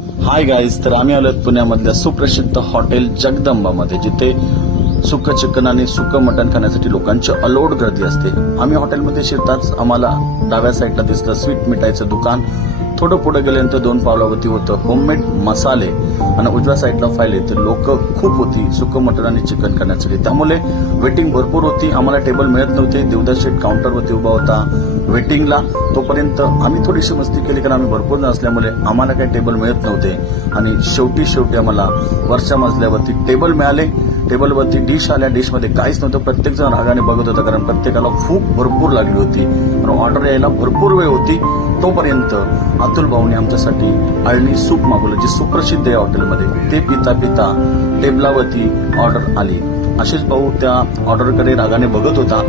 Hi guys तर आम्ही आलोत पुण्यामधल्या सुप्रसिद्ध हॉटेल जगदंबामध्ये जिथे सुक चिकन आणि सुक मटण खाण्यासाठी लोकांची अलोड गर्दी असते. आम्ही हॉटेलमध्ये शिरताच आम्हाला डाव्या साईडला दिसलं स्वीट मिठाईचं दुकान. थोडं पुढे गेल्यानंतर दोन पावलावरती होतं. होममेड मसाले आणि उजव्या साईडला फायले तर लोक खूप होती. सुकं मटण आणि चिकन खाण्यासाठी त्यामुळे वेटिंग भरपूर होती. आम्हाला टेबल मिळत नव्हते. देवदास शेठ काउंटरवरती उभा होता. वेटिंगला तोपर्यंत आम्ही थोडीशी मस्ती केली कारण आम्ही भरपूर जण असल्यामुळे आम्हाला काही टेबल मिळत नव्हते. आणि शेवटी शेवटी आम्हाला वरच्या मजल्यावरती टेबल मिळाले. टेबलवरती डिश आल्या. डिशमध्ये काहीच नव्हतं. प्रत्येक जण रागाने बघत होता कारण प्रत्येकाला खूप भरपूर लागली होती. आणि ऑर्डर यायला भरपूर वेळ होती. तोपर्यंत अतुल भाऊने आमच्यासाठी अळणी सूप मागवलं जे सुप्रसिद्ध आहे हॉटेलमध्ये. ते पिता पिता टेबलावरती ऑर्डर आली. आशिष भाऊ त्या ऑर्डरकडे रागाने बघत होता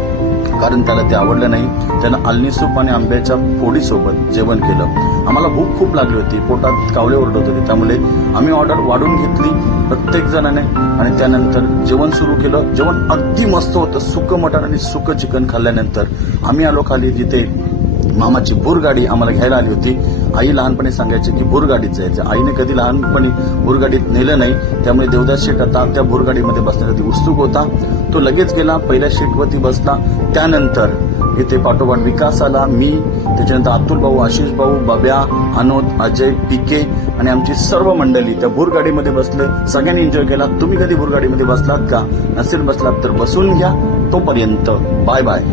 कारण त्याला ते आवडलं नाही. त्यानं आलनी सूप आणि आंब्याच्या फोडीसोबत जेवण केलं. आम्हाला भूक खूप लागली होती. पोटात कावळे ओरडत होते. त्यामुळे आम्ही ऑर्डर वाढून घेतली प्रत्येक जणाने आणि त्यानंतर जेवण सुरू केलं. जेवण अगदी मस्त होतं. सुकं मटण आणि सुकं चिकन खाल्ल्यानंतर आम्ही आलो खाली जिथे मामाची भूरगाडी आम्हाला घ्यायला आली होती. आई लहानपणी सांगायची की बुरगाडीत जायचं आईने कधी लहानपणी भूरगाडीत नेलं नाही. त्यामुळे देवदास शेठ आता त्या भूरगाडीमध्ये बसण्यासाठी उत्सुक होता. तो लगेच गेला. पहिल्या सीटवरती बसला. त्यानंतर इथे पाठोपाठ विकास आला. मी त्याच्यानंतर अतुल भाऊ आशिष भाऊ बब्या अनोद अजय पीके आणि आमची सर्व मंडळी त्या भूरगाडीमध्ये बसले. सगळ्यांनी एन्जॉय केला. तुम्ही कधी बुरगाडीमध्ये बसलात का? नसेल बसलात तर बसून घ्या. तोपर्यंत बाय बाय.